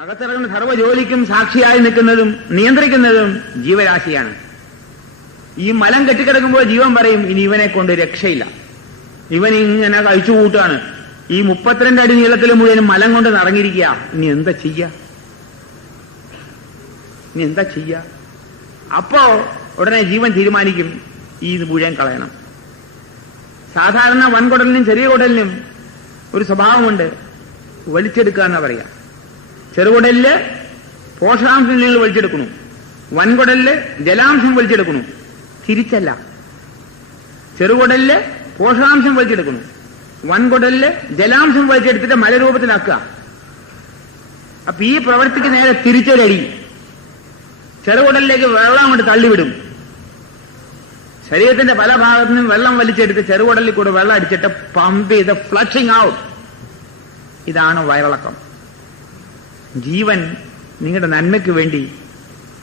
അകത്തിറങ്ങുന്ന സർവ ജോലിക്കും സാക്ഷിയായി നിൽക്കുന്നതും നിയന്ത്രിക്കുന്നതും ജീവരാശിയാണ്. ഈ മലം കെട്ടിക്കിടക്കുമ്പോൾ ജീവൻ പറയും ഇനി ഇവനെ കൊണ്ട് രക്ഷയില്ല. ഇവൻ ഇങ്ങനെ കഴിച്ചു കൂട്ടാണ്. ഈ മുപ്പത്തിരണ്ട് അടി നീളത്തിൽ മുഴുവൻ മലം കൊണ്ട് നിറങ്ങിയിരിക്കുക ഇനി എന്താ ചെയ്യ? ഇനി എന്താ ചെയ്യ? അപ്പോ ഉടനെ ജീവൻ തീരുമാനിക്കും ഈ മുഴുവൻ കളയണം. സാധാരണ വൻകുടലിനും ചെറിയ കുടലിനും ഒരു സ്വഭാവമുണ്ട്. വലിച്ചെടുക്കുക എന്നാ പറയാ. ചെറുകുടലിൽ പോഷകാംശം നിങ്ങൾ വലിച്ചെടുക്കണു വൻകുടലിൽ ജലാംശം വലിച്ചെടുക്കണു തിരിച്ചല്ല. ചെറുകുടലിൽ പോഷകാംശം വലിച്ചെടുക്കണു വൻകുടലിൽ ജലാംശം വലിച്ചെടുത്തിട്ട് മലരൂപത്തിലാക്കുക. അപ്പൊ ഈ പ്രവൃത്തിക്ക് നേരെ തിരിച്ചൊരടി ചെറുകുടലിലേക്ക് വെള്ളം അങ്ങോട്ട് തള്ളിവിടും. ശരീരത്തിന്റെ പല ഭാഗത്തു നിന്നും വെള്ളം വലിച്ചെടുത്ത് ചെറുകുടലിൽ കൂടെ വെള്ളം അടിച്ചിട്ട് പമ്പ് ചെയ്ത് ഫ്ലഷിംഗ് ഔട്ട് ഇതാണ് വയറിളക്കം. ജീവൻ നിങ്ങളുടെ നന്മയ്ക്ക് വേണ്ടി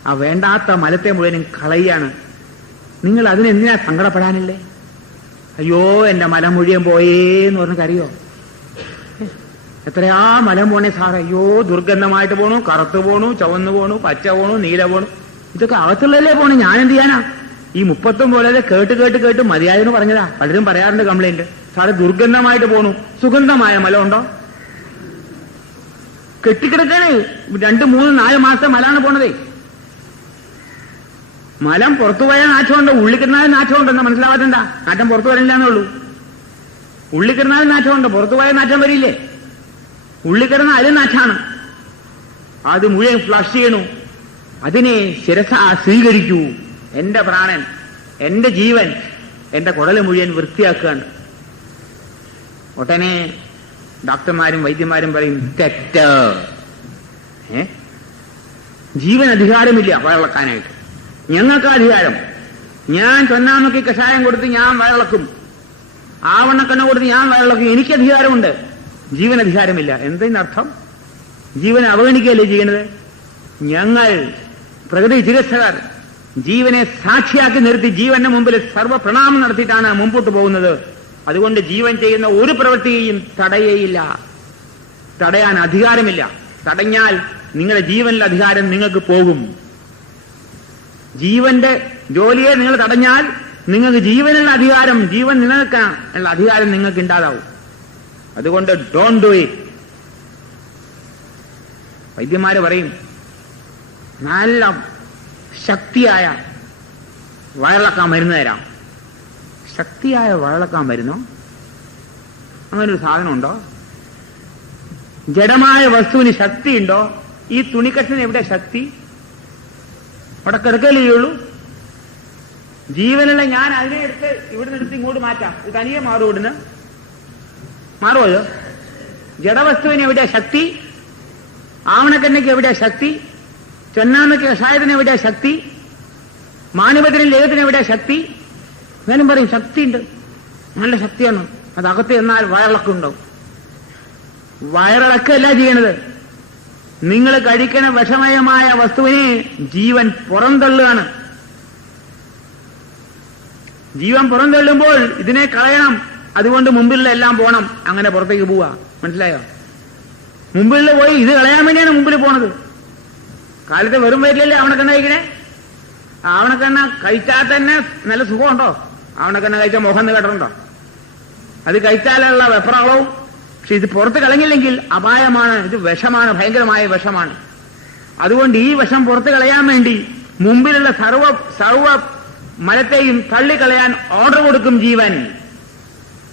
ആ വേണ്ടാത്ത മലത്തെ മുഴുവനും കളയാണ്. നിങ്ങൾ അതിനെന്തിനാ സങ്കടപ്പെടാനില്ലേ? അയ്യോ എന്റെ മലം മുഴുവൻ പോയേന്ന് പറഞ്ഞ് കറിയോ എത്രയാ മലം പോണേ സാറേ? അയ്യോ ദുർഗന്ധമായിട്ട് പോണു കറുത്ത് പോണു ചുവന്ന് പോണു പച്ച പോണു നീല പോണു. ഇതൊക്കെ അകത്തുള്ളല്ലേ പോണു? ഞാൻ എന്ത് ചെയ്യാനാ? ഈ മുപ്പത്തും പോലെ കേട്ട് കേട്ട് കേട്ട് മതിയായെന്ന് പറഞ്ഞതാ? പലരും പറയാറുണ്ട് കംപ്ലൈന്റ്. സാറേ ദുർഗന്ധമായിട്ട് പോണു. സുഗന്ധമായ മലമുണ്ടോ? കെട്ടിക്കിടക്കാണ്. രണ്ട് മൂന്ന് നാല് മാസത്തെ മലാണ് പോണതേ. മലം പുറത്തു പുറത്തുപോയ നാറ്റമുണ്ട് ഉള്ളിൽ കിടന്നാലും നാറ്റമുണ്ടെന്ന് മനസ്സിലാവാത്തണ്ട നാറ്റം പുറത്തു വരില്ലാന്നേ ഉള്ളൂ. ഉള്ളിൽ കിടന്നാലും നാറ്റമുണ്ട് പുറത്തുപോയ നാറ്റം വരില്ലേ? ഉള്ളിൽ കിടന്ന അതിലും നാറ്റാണ്. അത് മുഴുവൻ ഫ്ലഷ് ചെയ്യണു. അതിനെ ശിരസ സ്വീകരിക്കൂ. എന്റെ പ്രാണൻ എന്റെ ജീവൻ എന്റെ കുടൽ മുഴുവൻ വൃത്തിയാക്കുകയാണ്. ഉടനെ ഡോക്ടർമാരും വൈദ്യന്മാരും പറയും തെറ്റ്. ഏ? ജീവൻ അധികാരമില്ല വയറിളക്കാനായിട്ട്. ഞങ്ങൾക്ക് അധികാരം. ഞാൻ ചൊന്നാമൊക്കെ കഷായം കൊടുത്ത് ഞാൻ വയറിളക്കും. ആവണക്കണ്ണ കൊടുത്ത് ഞാൻ വയറിളക്കും. എനിക്ക് അധികാരമുണ്ട്. ജീവൻ അധികാരമില്ല. എന്തതിനർത്ഥം ജീവനെ അവഗണിക്കുകയല്ലേ ചെയ്യുന്നത് ഞങ്ങൾ പ്രകൃതി ചികിത്സകർ ജീവനെ സാക്ഷിയാക്കി നിർത്തി ജീവന്റെ മുമ്പിൽ സർവപ്രണാമം നടത്തിയിട്ടാണ് മുമ്പോട്ട് പോകുന്നത്. അതുകൊണ്ട് ജീവൻ ചെയ്യുന്ന ഒരു പ്രവൃത്തിയെയും തടയേയില്ല. തടയാൻ അധികാരമില്ല. തടഞ്ഞാൽ നിങ്ങളുടെ ജീവനിലെ അധികാരം നിങ്ങൾക്ക് പോകും. ജീവന്റെ ജോലിയെ നിങ്ങൾ തടഞ്ഞാൽ നിങ്ങൾക്ക് ജീവനുള്ള അധികാരം ജീവൻ നിലനിൽക്കാൻ ഉള്ള അധികാരം നിങ്ങൾക്ക് ഉണ്ടാതാവും അതുകൊണ്ട് ഡോൺ ഡു ഇറ്റ് വൈദ്യന്മാര് പറയും നല്ല ശക്തിയായ വയറിളക്കാൻ മരുന്ന് തരാം. ശക്തിയായ വയറിളക്കാൻ മരുന്നോ അങ്ങനൊരു സാധനമുണ്ടോ? ജഡമായ വസ്തുവിന് ശക്തിയുണ്ടോ? ഈ തുണിക്കട്ടിന് എവിടെ ശക്തി? അവിടെ കിടക്കലേ ഉള്ളൂ. ജീവനുള്ള ഞാൻ അതിനെ എടുത്ത് ഇവിടുന്ന് എടുത്ത് ഇങ്ങോട്ട് മാറ്റാം. ഇത് തനിയെ മാറും ഇവിടുന്ന്. മാറുമല്ലോ ജഡവസ്തുവിന് എവിടെയാ ശക്തി? ആവണക്കണ്ണയ്ക്ക് എവിടെയാ ശക്തി? ചെന്നാമയ്ക്ക് കഷായത്തിന് എവിടെയാ ശക്തി? മാനവത്തിന് ലേഖത്തിന് എവിടെയാ ശക്തി? എന്നാലും പറയും ശക്തിയുണ്ട്. നല്ല ശക്തിയാണ്. അത് അകത്ത് എന്നാൽ വയറിളക്കുണ്ടാവും വയറിളക്കല്ല ചെയ്യണത്. നിങ്ങൾ കഴിക്കണ വിഷമയമായ വസ്തുവിനെ ജീവൻ പുറന്തള്ളുകയാണ്. ജീവൻ പുറന്തള്ളുമ്പോൾ ഇതിനെ കളയണം. അതുകൊണ്ട് മുമ്പിലുള്ള എല്ലാം പോണം. അങ്ങനെ പുറത്തേക്ക് പോവാ. മനസ്സിലായോ? മുമ്പിലുള്ള പോയി ഇത് കളയാൻ വേണ്ടിയാണ് മുമ്പിൽ പോണത്. കാലത്ത് വെറും വരില്ലല്ലേ ആവണക്കണ്ണ കഴിക്കണേ? ആവണക്കണ്ണ കഴിച്ചാൽ തന്നെ നല്ല സുഖമുണ്ടോ? ആവണക്കണ്ണ കഴിച്ച മുഖം കേട്ടിട്ടുണ്ടോ അത് കഴിച്ചാലുള്ള വെപ്രാളവും പക്ഷെ ഇത് പുറത്ത് കളഞ്ഞില്ലെങ്കിൽ അപായമാണ് ഇത് വിഷമാണ് ഭയങ്കരമായ വിഷമാണ്. അതുകൊണ്ട് ഈ വിഷം പുറത്ത് കളയാൻ വേണ്ടി മുമ്പിലുള്ള സർവ സർവ മരത്തെയും തള്ളിക്കളയാൻ ഓർഡർ കൊടുക്കും ജീവൻ.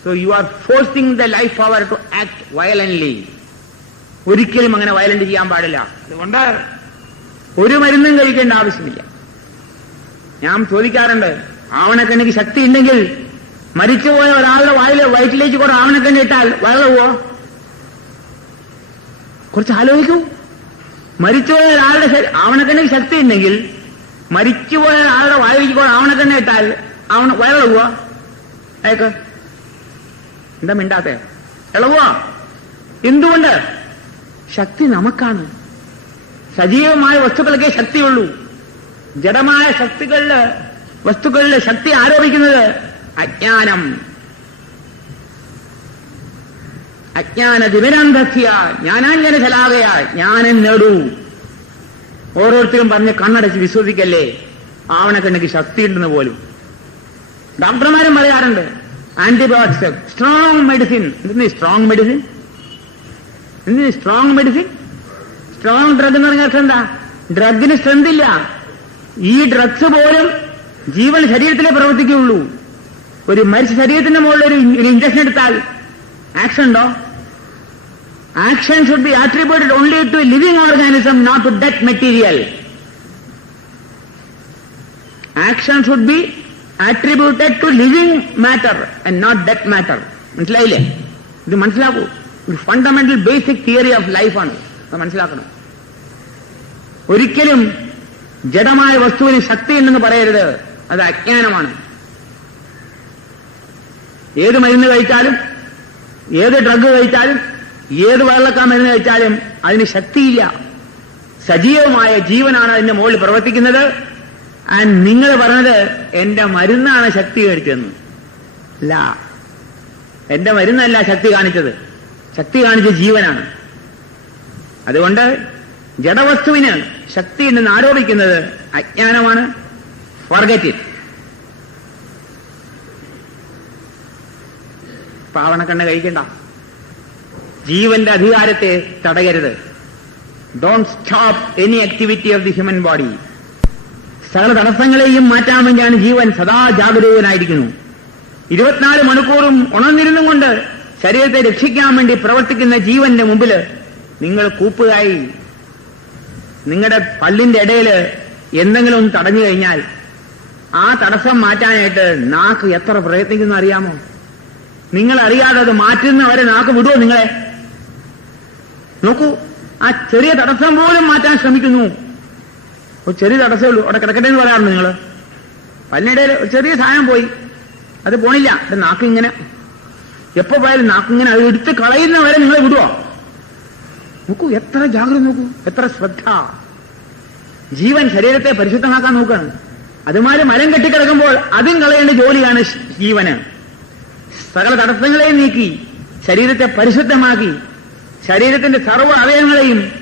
So you are forcing the life power to act violently ഒരിക്കലും അങ്ങനെ വയലന്റ് ചെയ്യാൻ പാടില്ല. അതുകൊണ്ട് ഒരു മരുന്നും കഴിക്കേണ്ട ആവശ്യമില്ല. ഞാൻ ചോദിക്കാറുണ്ട് ആവണക്കണ്ണിക്ക് ശക്തി ഉണ്ടെങ്കിൽ മരിച്ചുപോയ ഒരാളുടെ വായിലെ വയറ്റിലേക്ക് കൂടെ ആവണക്കണ്ണി ഇട്ടാൽ വയറുവോ കുറച്ച് ആലോചിക്കൂ. മരിച്ചുപോയ ഒരാളുടെ ആവണക്കണ്ണിക്ക് ശക്തി ഉണ്ടെങ്കിൽ മരിച്ചുപോയ ഒരാളുടെ വായിലേക്ക് കൂടെ ആവണക്കണ്ണി ഇട്ടാൽ ആവണ വയറുവോ അയക്ക് എന്താ മിണ്ടാത്തെ? ഇളവോ എന്തുകൊണ്ട്? ശക്തി നമുക്കാണ്. സജീവമായ വസ്തുക്കൾക്കേ ശക്തിയുള്ളൂ. ജഡമായ ശക്തികളിൽ വസ്തുക്കളിൽ ശക്തി ആരോപിക്കുന്നത് അജ്ഞാനം. അജ്ഞാന ദിവനാന്തസ്യ ജ്ഞാനാഞ്ജന ശലാകയ ജ്ഞാനം നേടൂ. ഓരോരുത്തരും പറഞ്ഞ് കണ്ണടച്ച് വിശ്വസിക്കല്ലേ? ആവണക്കണ്ണയ്ക്ക് ശക്തിയുണ്ടെന്ന് പോലും. ഡോക്ടർമാരും പറയാറുണ്ട് ആന്റിബയോട്ടിക്സ് സ്ട്രോങ് മെഡിസിൻ എന്തിന് സ്ട്രോങ് മെഡിസിൻ എന്തിന് സ്ട്രോങ് മെഡിസിൻ സ്ട്രോങ് ഡ്രഗ് എന്ന് പറഞ്ഞാൽ എന്താ? ഡ്രഗിന് സ്ട്രെങ്ത് ഇല്ല. ഈ ഡ്രഗ്സ് പോലും ജീവൻ ശരീരത്തിലേ പ്രവർത്തിക്കുകയുള്ളൂ. ഒരു മരിച്ച ശരീരത്തിന്റെ മുകളിൽ ഒരു ഇഞ്ചക്ഷൻ എടുത്താൽ ആക്ഷൻ ഉണ്ടോ? Action should be attributed only to living organism not to dead material action should be attributed to living matter and not dead matter മനസ്സിലായില്ലേ? ഇത് മനസ്സിലാക്കൂ. ഒരു ഫണ്ടമെന്റൽ ബേസിക് തിയറി ഓഫ് ലൈഫാണ് അത് മനസ്സിലാക്കണം. ഒരിക്കലും ജഡമായ വസ്തുവിന് ശക്തിയുണ്ടെന്ന് പറയരുത്. അത് അജ്ഞാനമാണ്. ഏത് മരുന്ന് കഴിച്ചാലും ഏത് ഡ്രഗ് കഴിച്ചാലും ഏത് വെള്ളക്കാ മരുന്ന് കഴിച്ചാലും അതിന് ശക്തിയില്ല. സജീവമായ ജീവനാണ് അതിന്റെ മുകളിൽ പ്രവർത്തിക്കുന്നത്. ആൻഡ് നിങ്ങൾ പറഞ്ഞത് എന്റെ മരുന്നാണ് ശക്തി കാണിച്ചതെന്ന്. അല്ല എന്റെ മരുന്നല്ല ശക്തി കാണിച്ചത്. ശക്തി കാണിച്ച ജീവനാണ്. അതുകൊണ്ട് ജഡവസ്തുവിന് ശക്തി ഉണ്ടെന്ന് ആരോപിക്കുന്നത് അജ്ഞാനമാണ്. ഫോർഗറ്റ് പാവണക്കണ്ണ കഴിക്കണ്ട. ജീവന്റെ അധികാരത്തെ തടയരുത്. Don't stop any activity of the human body സകല തടസ്സങ്ങളെയും മാറ്റാൻ വേണ്ടിയാണ് ജീവൻ സദാ ജാഗരൂകനായിരിക്കുന്നു ഇരുപത്തിനാല് മണിക്കൂറും ഉണർന്നിരുന്നും കൊണ്ട് ശരീരത്തെ രക്ഷിക്കാൻ വേണ്ടി പ്രവർത്തിക്കുന്ന ജീവന്റെ മുമ്പിൽ നിങ്ങൾ കൂപ്പുകായി. നിങ്ങളുടെ പള്ളിന്റെ ഇടയിൽ എന്തെങ്കിലും തടഞ്ഞു കഴിഞ്ഞാൽ ആ തടസ്സം മാറ്റാനായിട്ട് നാക്ക് എത്ര പ്രയത്നിക്കുന്ന അറിയാമോ? നിങ്ങൾ അറിയാതെ അത് മാറ്റുന്നവരെ നാക്ക് വിടുവോ നിങ്ങളെ? നോക്കൂ ആ ചെറിയ തടസ്സം പോലും മാറ്റാൻ ശ്രമിക്കുന്നു. ഒരു ചെറിയ തടസ്സമേ ഉള്ളൂ. അവിടെ കിടക്കട്ടെ എന്ന് പറയാറുണ്ട് നിങ്ങൾ പല്ലിടയിൽ ചെറിയ സാധനം പോയി. അത് പോണില്ല. നാക്ക് ഇങ്ങനെ. എപ്പോ പോയാലും നാക്ക് ഇങ്ങനെ അത് എടുത്ത് കളയുന്നവരെ നിങ്ങളെ വിടുവോ? നോക്കൂ എത്ര ജാഗ്രത നോക്കൂ. എത്ര ശ്രദ്ധ. ജീവൻ ശരീരത്തെ പരിശുദ്ധമാക്കാൻ നോക്കുകയാണ്. അതുമാതിരി മരം കെട്ടിക്കിടക്കുമ്പോൾ അതും കളയേണ്ട ജോലിയാണ് ജീവന്. സകല തടസ്സങ്ങളെയും നീക്കി ശരീരത്തെ പരിശുദ്ധമാക്കി ശരീരത്തിന്റെ സർവ അവയവങ്ങളെയും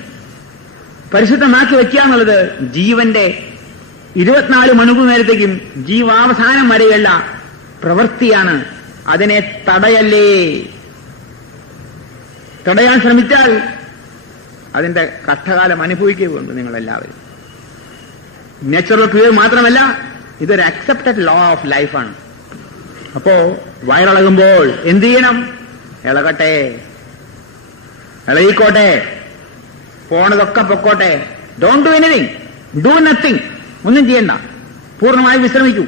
പരിശുദ്ധമാക്കി വെക്കുക എന്നുള്ളത് ജീവന്റെ ഇരുപത്തിനാല് മണിക്കൂർ നേരത്തേക്കും ജീവാവസാനം വരെയുള്ള പ്രവൃത്തിയാണ്. അതിനെ തടയല്ലേ? തടയാൻ ശ്രമിച്ചാൽ അതിന്റെ കഷ്ടകാലം അനുഭവിക്കുകയുണ്ട് നിങ്ങളെല്ലാവരും. നാച്ചുറൽ ക്രിയ മാത്രമല്ല ഇതൊരു അക്സെപ്റ്റഡ് ലോ ഓഫ് ലൈഫാണ് അപ്പോ വയറിളകുമ്പോൾ എന്ത് ചെയ്യണം? ഇളകട്ടെ. ഇളകിക്കോട്ടെ. പോണതൊക്കെ പൊക്കോട്ടെ. Don't do anything do nothing ഒന്നും ചെയ്യണ്ട. പൂർണമായി വിശ്രമിക്കൂ.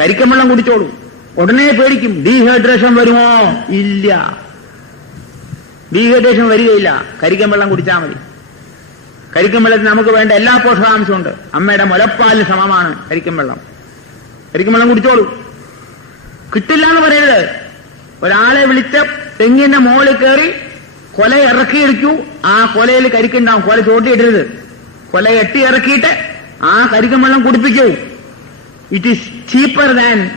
കരിക്കം വെള്ളം കുടിച്ചോളൂ. ഉടനെ പേടിക്കും. ഡീഹൈഡ്രേഷൻ വരുമോ? ഇല്ല. ഡീഹൈഡ്രേഷൻ വരികയില്ല. കരിക്കം വെള്ളം കുടിച്ചാൽ മതി. കരിക്കം നമുക്ക് വേണ്ട എല്ലാ പോഷകാംശവും ഉണ്ട്. അമ്മയുടെ മുലപ്പാലിന് സമമാണ് കരിക്കും വെള്ളം. കരിക്കും വെള്ളം കുടിച്ചോളൂ. കിട്ടില്ല എന്ന് പറയരുത്. ഒരാളെ വിളിച്ച തെങ്ങിന്റെ മോൾ കയറി കൊല ഇറക്കിയിരിക്കൂ. ആ കൊലയിൽ കരിക്കുണ്ടാവും. കൊല ചോട്ടിയിടരുത് കൊല എട്ടി ഇറക്കിയിട്ട് ആ കരിക്കും വെള്ളം കുടിപ്പിക്കൂ. It is cheaper than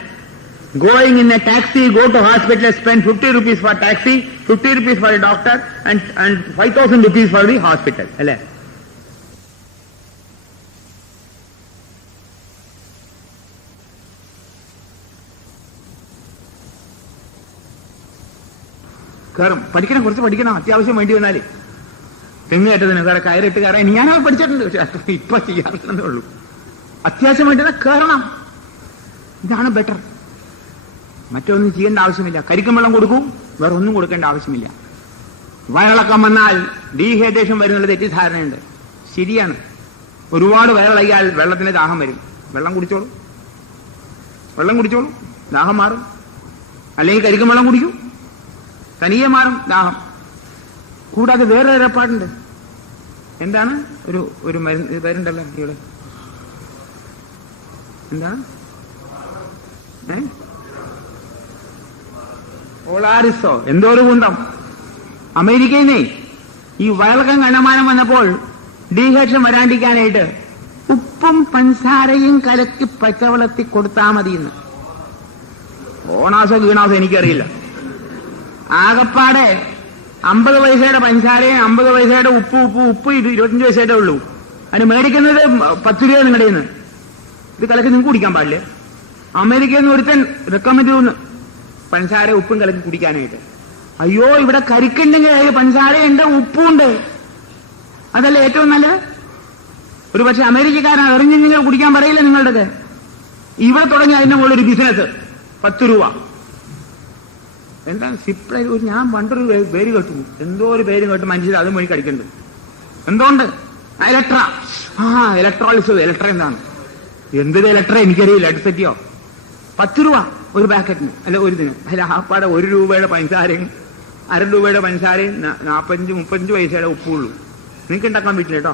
going in a taxi go to hospital spend fifty rupees for taxi fifty rupees for doctor and and five thousand rupees for the hospital അല്ലേ? കയറും പഠിക്കണം കുറച്ച് പഠിക്കണം അത്യാവശ്യം വേണ്ടി വന്നാലേ. തെങ്ങ് കയറ്റത്തിന് വേറെ കയറിട്ട് കയറാൻ ഞാൻ പഠിച്ചിട്ടുണ്ട്. പക്ഷെ ഇപ്പൊ ചെയ്യാറുണ്ടെന്നേ ഉള്ളൂ. അത്യാവശ്യം വേണ്ടി കയറണം ഇതാണ് ബെറ്റർ മറ്റൊന്നും ചെയ്യേണ്ട ആവശ്യമില്ല. കരിക്കും വെള്ളം കൊടുക്കും വേറെ ഒന്നും കൊടുക്കേണ്ട ആവശ്യമില്ല. വയറിളക്കം വന്നാൽ ഡീഹൈഡ്രേഷൻ വരുന്നുള്ള തെറ്റിദ്ധാരണയുണ്ട്. ശരിയാണ്. ഒരുപാട് വയറിളകിയാൽ വെള്ളത്തിന് ദാഹം വരും. വെള്ളം കുടിച്ചോളൂ. വെള്ളം കുടിച്ചോളൂ. ദാഹം മാറും. അല്ലെങ്കിൽ കരിക്കും വെള്ളം കുടിക്കൂ. തനിയെ മാറും ദാഹം. കൂടാതെ വേറെ ഏർപ്പാടുണ്ട്. എന്താണ്? ഒരു ഒരു മരുന്ന് പേരുണ്ടല്ലോ ഇവിടെ. എന്താ? ഓളാരിസോ എന്തോ ഒരു കുന്തം അമേരിക്കയിൽ നിന്നേ ഈ വയളക്കം കണ്ണമാനം വന്നപ്പോൾ ഡീഹേഷൻ വരാണ്ടിരിക്കാനായിട്ട് ഉപ്പും പഞ്ചാരയും കലക്കി പച്ചവളത്തി കൊടുത്താൽ മതി എന്ന് ഓണാസോ ഗീണാസോ എനിക്കറിയില്ല. ആകപ്പാടെ അമ്പത് പൈസയുടെ പഞ്ചസാരയും അമ്പത് പൈസയുടെ ഉപ്പ് ഉപ്പ് ഉപ്പ് ഇത് ഇരുപത്തഞ്ച് പൈസയുടെ ഉള്ളൂ. അതിന് മേടിക്കുന്നത് പത്ത് രൂപ നിങ്ങളുടെ നിന്ന് ഇത് കലക്കി നിങ്ങൾക്ക് കുടിക്കാൻ പാടില്ലേ? അമേരിക്കയിൽ നിന്ന് ഒരുത്തൻ റെക്കമെൻഡ് ചെയ്യുന്നു പഞ്ചസാര ഉപ്പും കലക്കി കുടിക്കാനായിട്ട്. അയ്യോ ഇവിടെ കരിക്കുണ്ടെങ്കിൽ അതിൽ പഞ്ചസാരയുണ്ട് ഉപ്പുണ്ട്. അതല്ലേ ഏറ്റവും നല്ലത്? ഒരു പക്ഷെ അമേരിക്കക്കാരൻ അറിഞ്ഞ് നിങ്ങൾ കുടിക്കാൻ പറയില്ല നിങ്ങളുടെ ഇവിടെ തുടങ്ങി അതിന്റെ മുകളിൽ ഒരു ബിസിനസ് പത്ത് രൂപ. എന്താണ് സിപ്ലൈ ഒരു ഞാൻ പണ്ടൊരു പേര് കേട്ടു. എന്തോ ഒരു പേര് കേട്ട് മനുഷ്യർ അതും വഴി കടിക്കുന്നുണ്ട് എന്തുകൊണ്ട്? ഇലക്ട്ര ആ ഇലക്ട്രോളിസ് ഇലക്ട്ര എന്താണ് എന്തൊരു ഇലക്ട്ര എനിക്കറിയില്ല. സെറ്റിയോ? പത്ത് രൂപ ഒരു പാക്കറ്റിന്. അല്ല ഒരു ദിനം അല്ല ആപ്പാടെ ഒരു രൂപയുടെ പഞ്ചസാരയും അര രൂപയുടെ പഞ്ചസാരയും നാൽപ്പഞ്ച് മുപ്പഞ്ച് പൈസയുടെ ഉപ്പുള്ളൂ. നിങ്ങൾക്ക് ഉണ്ടാക്കാൻ പറ്റില്ല കേട്ടോ.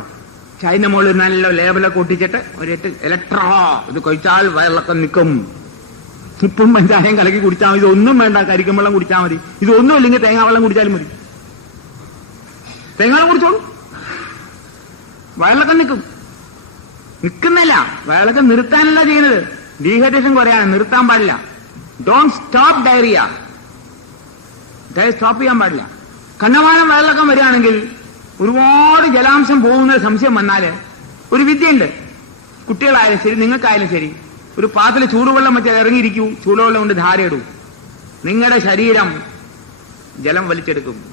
ചൈന മുകളിൽ നല്ല ലേബലൊക്കെ ഒട്ടിച്ചിട്ട് ഒരേറ്റ് ഇലക്ട്രോ ഇത് കഴിച്ചാൽ വയറിളക്കം നിൽക്കും. ഇപ്പം പഞ്ചായം കലക്കി കുടിച്ചാൽ മതി. ഇതൊന്നും വേണ്ട. കരിക്കും വെള്ളം കുടിച്ചാൽ മതി. ഇതൊന്നും ഇല്ലെങ്കിൽ തേങ്ങാ വെള്ളം കുടിച്ചാലും മതി. തേങ്ങാവെള്ളം കുടിച്ചോളൂ. വയലൊക്കെ നിൽക്കും. നിൽക്കുന്നില്ല. വയലൊക്കെ നിർത്താനല്ല ചെയ്യുന്നത്. ഡീഹൈഡ്രേഷൻ കുറയാണ്. നിർത്താൻ പാടില്ല. ഡോണ്ട് സ്റ്റോപ്പ് ഡയറിയ സ്റ്റോപ്പ് ചെയ്യാൻ പാടില്ല. കണ്ണമാനം വയലൊക്കെ വരികയാണെങ്കിൽ ഒരുപാട് ജലാംശം പോകുന്ന സംശയം വന്നാൽ ഒരു വിദ്യയുണ്ട്. കുട്ടികളായാലും ശരി നിങ്ങൾക്കായാലും ശരി ഒരു പാത്രത്തിൽ ചൂടുവെള്ളം വെച്ചാൽ ഇറങ്ങിയിരിക്കൂ. ചൂടുവെള്ളം കൊണ്ട് ധാരയിടൂ. നിങ്ങളുടെ ശരീരം ജലം വലിച്ചെടുക്കും.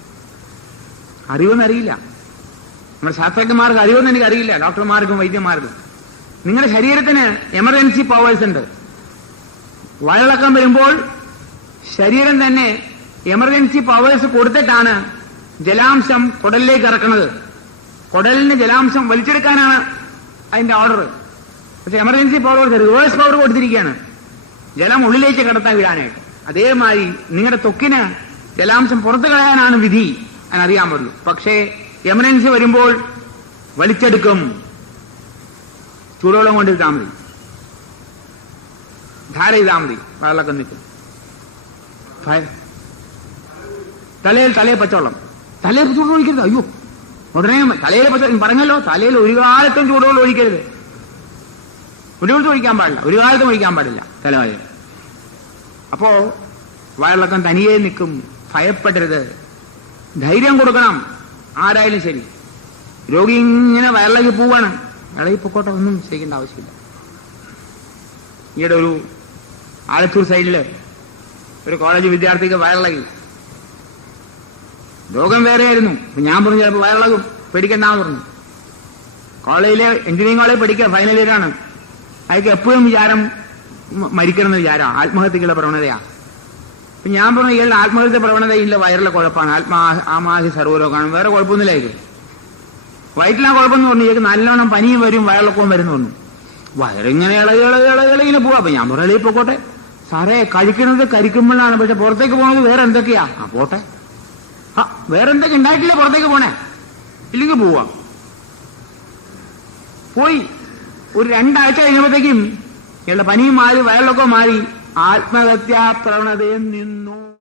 അറിവെന്നറിയില്ല. നമ്മുടെ ശാസ്ത്രജ്ഞന്മാർക്ക് അറിവെന്ന് എനിക്ക് അറിയില്ല ഡോക്ടർമാർക്കും വൈദ്യന്മാർക്കും. നിങ്ങളുടെ ശരീരത്തിന് എമർജൻസി പവേഴ്സ് ഉണ്ട്. വയറിളക്കം വരുമ്പോൾ ശരീരം തന്നെ എമർജൻസി പവേഴ്സ് കൊടുത്തിട്ടാണ് ജലാംശം കുടലിലേക്ക് ഇറക്കുന്നത്. കുടലിന് ജലാംശം വലിച്ചെടുക്കാനാണ് അതിന്റെ ഓർഡർ പക്ഷെ എമർജൻസി പവർ റിവേഴ്സ് പവർ കൊടുത്തിരിക്കുകയാണ്. ജലം ഉള്ളിലേക്ക് കടത്താൻ വിടാനായിട്ട്. അതേമാതിരി നിങ്ങളുടെ തൊക്കിന് ജലാംശം പുറത്തു കളയാനാണ് വിധി എന്നറിയാൻ പറ്റുള്ളൂ. പക്ഷേ എമർജൻസി വരുമ്പോൾ വലിച്ചെടുക്കും. ചൂടുവെള്ളം കൊണ്ട് മതി. ധാര ചെയ്താൽ മതി. വെള്ളമൊക്കെ നിൽക്കും. തലയിൽ തലയിൽ പച്ചവെള്ളം. തലയിൽ ചൂടുവെള്ളം ഒഴിക്കരുത്. അയ്യോ. ഉടനെ തലയിൽ പച്ച പറഞ്ഞല്ലോ തലയിൽ ഒരു കാലത്തും ചൂടുവെള്ളം ഒഴിക്കരുത്. ഒരു കൊടുത്ത് ഒഴിക്കാൻ പാടില്ല. ഒരു കാലത്തും ഒഴിക്കാൻ പാടില്ല തലവായ അപ്പോ വയറിളക്കം തനിയെ നിൽക്കും. ഭയപ്പെടരുത്. ധൈര്യം കൊടുക്കണം. ആരായാലും ശരി. രോഗി ഇങ്ങനെ വയറിളകി പോവാണ്. ഇളകി പൊക്കോട്ടെ ഒന്നും ചെയ്യേണ്ട ആവശ്യമില്ല. ഈയിടെ ഒരു ആലത്തൂർ സൈഡിൽ ഒരു കോളേജ് വിദ്യാർത്ഥിക്ക് വയറിളകി. രോഗം വേറെയായിരുന്നു. ഞാൻ പറഞ്ഞു ചിലപ്പോൾ വയറിളകും. പേടിക്കണ്ടെന്ന് പറഞ്ഞു. കോളേജിലെ എഞ്ചിനീയറിംഗ് കോളേജ് പഠിക്കുക ഫൈനൽ ഇയറാണ് അയാൾക്ക് എപ്പോഴും വിചാരം മ- മരിക്കണം എന്ന് വിചാരം ആത്മഹത്യക്കുള്ള പ്രവണതയാണ് അപ്പൊ ഞാൻ പറഞ്ഞു ഇയാളുടെ ആത്മഹത്യ പ്രവണതയില്ല വയറിലെ കുഴപ്പമാണ്. ആത്മാ ആമാഹി സർവരോഗമാണ് വേറെ കുഴപ്പമൊന്നുമില്ല ഇത്. വയറ്റിലാ കുഴപ്പമെന്ന് പറഞ്ഞു ഇയാൾക്ക് നല്ലോണം പനിയും വരും വയറിളക്കവും വരുന്നു പറഞ്ഞു. വയറിങ്ങനെ ഇളകി ഇളകി ഇളകി ഇളകി ഇങ്ങനെ പോവാ. അപ്പൊ ഞാൻ പറഞ്ഞു ഇളകി പൊക്കോട്ടെ. സാറേ കഴിക്കുന്നത് കരിക്കുമ്പോഴാണ്. പക്ഷെ പുറത്തേക്ക് പോകുന്നത് വേറെ എന്തൊക്കെയാ? ആ പോട്ടെ. ആ വേറെ എന്തൊക്കെ ഉണ്ടായിട്ടില്ലേ പുറത്തേക്ക് പോണേ? ഇല്ലെങ്കിൽ പോവാ. പോയി. ഒരു രണ്ടാഴ്ച കഴിഞ്ഞപ്പോഴത്തേക്കും ഇയാളുടെ പനിയും മാറി വയറിളക്കവും മാറി. ആത്മഹത്യാ പ്രവണതയിൽ നിന്നു.